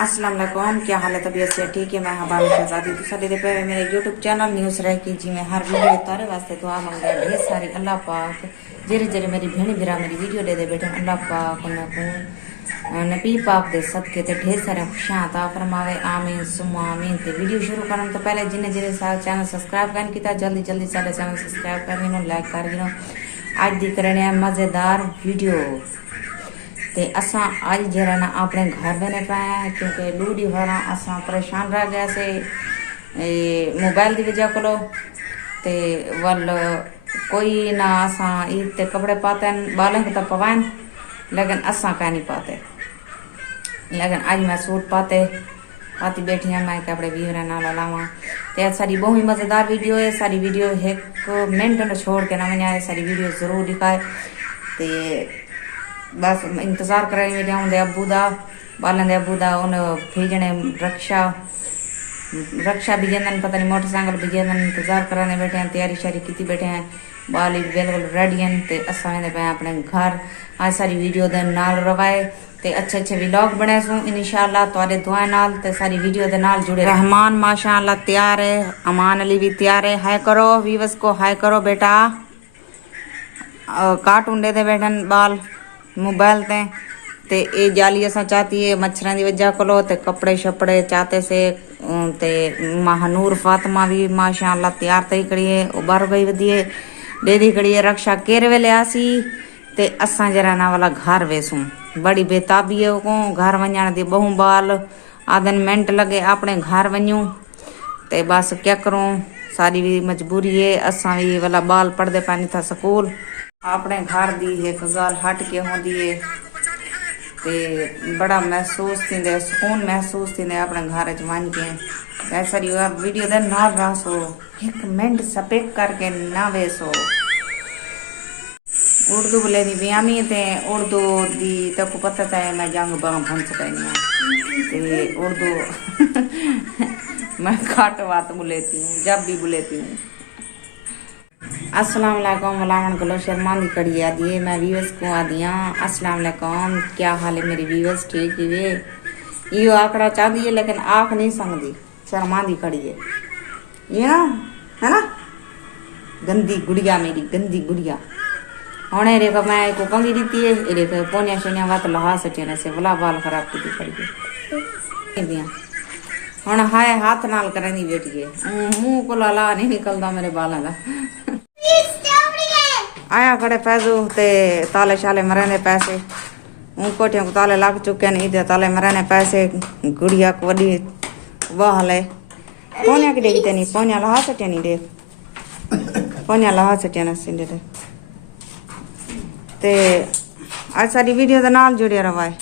अस्सलाम वालेकुम, क्या हाल है? तबीयत से ठीक है? मैं हबाल शहजादी तो सारे पे मेरे यूट्यूब चैनल न्यूज़ रह की जी मैं हर वीडियो तारे वास्ते दुआ मंगदे ढेर सारी अल्लाह पाक जेरे जेरे मेरी भेणी बिरा मेरी वीडियो दे बैठे अल्लाह पाक नबी पाक दे सदके ते ढेर सारे खुशियां अता फरमावे आमीन सुम्मा आमीन। ते वीडियो शुरू करन तो पहले जिन्हें जिन्हें सारे चैनल सब्सक्राइब करन कीता जल्दी जल्दी सारे चैनल सब्सक्राइब कर गिनो लाइक कर गिनो। आज दी करने मज़ेदार वीडियो ते असा आज जरा ना अपने घर बने पाए हैं क्योंकि लूडी भरा असा परेशान रह गया से मोबाइल की वजह को ते वल कोई ना असा ईद ते कपड़े पाते हैं बालों के तो पवान लेकिन असा कह नहीं पाते। लेकिन आज मैं सूट पाती बैठी हैं मैं कपड़े भी ना लावा। तो सारी बहुत ही मज़ेदार वीडियो है। सारी वीडियो एक मिनट न छोड़ के ना मैंने सारी वीडियो ज़रूर दिखाए। तो बस इंतजार कर रहे हैं अबू दा बालन दे अबू दा उन भेजने रक्षा बिजन पता नहीं मोटरसाइकिल बिजन इंतजार कराने बैठे हैं तैयारी शारी की बैठे हैं बाल बिल्कुल रेडी हैं। तो असा वेंदे पे अपने घर आज सारी वीडियो दे नाल रवाए ते अच्छे व्लॉग बने सू इंशाअल्लाह तुहाडे दुआ नाल ते सारी वीडियो दे नाल जुड़े। रहमान माशाअल्लाह तैयार है, अमान अली भी तैयार है। हाय करो वीवर्स को, हाय करो बेटा। कार्टून दे बैठन बाल मोबाइल ते ए जाली असा चाहती है मच्छर की वजह को ते कपड़े शपड़े चाहते से ते महानूर फातिमा भी माशाअल्लाह तैयार तई कड़ी है उबार गई वधिए डेरी कड़ी है। रक्षा केर वेले आसी ते असा जरा ना वाला घर वेसू बड़ी बेताबी है को घर वञण दी बहु बाल आधन मिनट लगे अपने घर वञूं ते बस क्या करूं सारी भी मजबूरी है। असा भी वाला बाल पढ़ते पानी था स्कूल अपने घर दी एक गाल हट के होंदी है ते बड़ा महसूस थींदे सुकून महसूस थींदे अपने घर च वञ के। ऐसा वीडियो दे नाल रहो एक मिनट सपेक करके ना वेसो। उर्दू बोले दी बियामी ते उर्दू दी तक पता है मैं जंग बां भन सकती ते उर्दू मैं घट बात बोलेती हूँ जब भी बोलेती हूँ। अस्सलाम वालेकुम वलावन गलो शर्मा दी कड़ी आ दिए मैं व्यूअर्स को आ दिया अस्सलाम वालेकुम, क्या हाल है मेरी व्यूअर्स? ठीक ही वे यो आंकड़ा चाहती है लेकिन आँख नहीं संगदी शर्मा दी कड़ी है ये ना है ना गंदी गुड़िया मेरी गंदी गुड़िया। हूँ रे मैं को कंगी दी है एरे पोनिया शनिया वत लहा सटे से भला बाल खराब की खड़ी है हूँ हाय हाथ नाल करें बेटी है मुंह को लाला नहीं निकलता मेरे बालों का। आया खड़े पैसो ते ताले शाले मरने पैसे कोठियों को ताले लग चुके नहीं दे ताले मरने पैसे गुड़िया को वडी वाह ले पोनिया की देखते नहीं पोनिया लहा सटे नहीं दे पोनिया लहा सटे ना सिंधे दे ते आज सारी वीडियो दे नाल जुड़े रवाए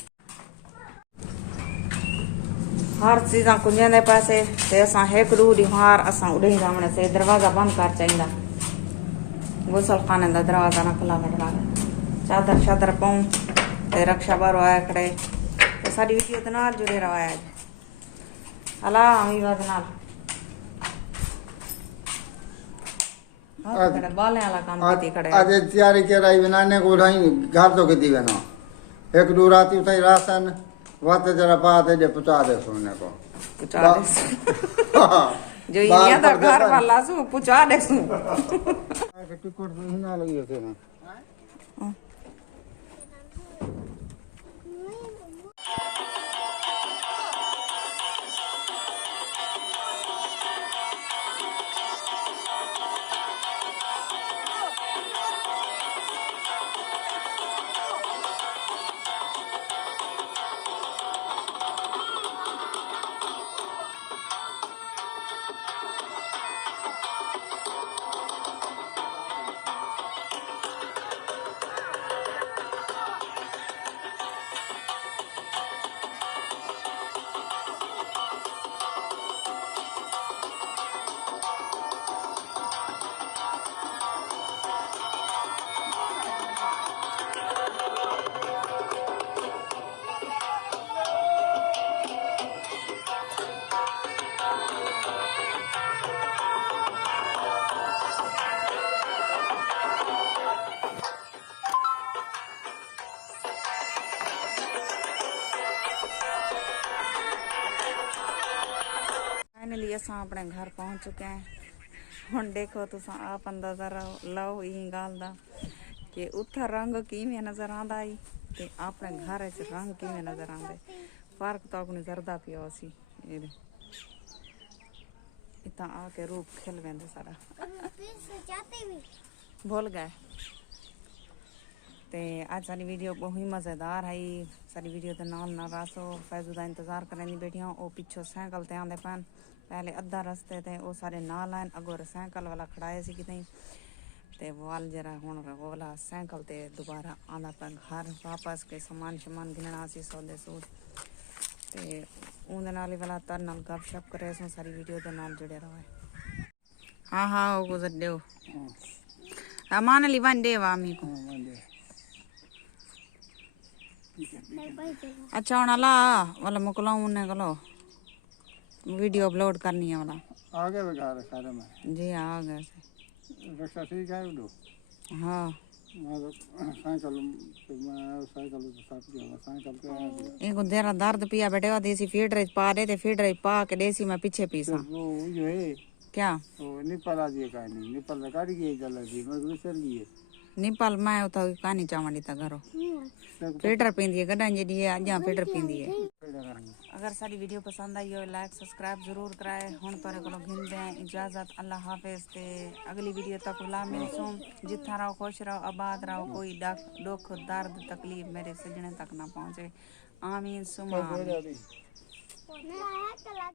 हर चीज़ा कुंजे दे पैसे ते असा एक रू हार असा उड़े जाने से दरवाजा बंद कर चाहिए गुसल खाने का दरवाजा ना खुला कटवा चादर शादर पाऊँ ते रक्षा बारो आया खड़े तो सारी वीडियो के नाल जुड़े रहा है अला अमी बात नाल बाले वाला काम करती खड़े आज तैयारी के रही बनाने को ढाई घर तो किती बना एक दो रात उठाई राशन वाते जरा बात है जे पहुंचा दे सुनने को पुचा दे जो ये तो घर वाला सु पुचा दे सु टिकट ना लगी है ना अस अपने घर पहुंच चुके हैं। हुण देखो तुस आप अंदाजा लाओ ई गल दा कि उत्थे रंग किवें नजर आंदा आई ते अपने घर च रंग किवें नजर आंदे। फर्क तो अपनी करदा पिया सी। इतना आके रूप खिल वेंदे सारा भूल गए। ते आज सारी वीडियो बहुत ही मज़ेदार है। सारी वीडियो के नाल ना रासो फैजू का इंतजार करने बैठी हूँ। वो पिछों साइकिल ते आंदे पैन, पहले अद्धा रस्ते थे वो सारे नाल आए, अगो साइकिल वाला खड़ाए सी कितें ते वाल जरा हुण वो वाला साइकिल ते दोबारा आंदा पे घर वापस के सामान शमान गिनना सी सौदे सूट ते उनदे नाल ही वाला तर नाल गपशप करे सो। सारी वीडियो के नाल जुड़े रहो। हाँ हाँ वो गुजर दो मान ली वन दे वामी को। अच्छा हुण अला वाला मोकलाऊं उन्हें कलो वीडियो अपलोड करनी है वाला। आ गए घर सारे में जी आ गए से। रक्षा ठीक है उधर। हाँ मैं तो साइकिल तो साफ किया साइकिल के आ गया। इनको जरा दर्द पिया बैठे हुआ देसी फीडर पा दे ते फीडर पा के देसी मैं पीछे पीसा। वो जो है क्या वो निपल आ दिए काहे नहीं निपल काट गए जल्दी जी मैं दूसर लिए निपल मैं उता कहानी चावड़ी ता घरो फीडर पींदी है गड्ढा जी अजा फीडर पींदी है। अगर सारी वीडियो पसंद आई हो लाइक सब्सक्राइब जरूर कराए। हुण तोरे को घिंदे हैं इजाजत अल्लाह हाफिज ते अगली वीडियो तक ला मिलसूं। जिथा रहो खुश रहो आबाद रहो, कोई दुख दर्द तकलीफ मेरे सजने तक ना पहुंचे। आमीन सुमा आमीन।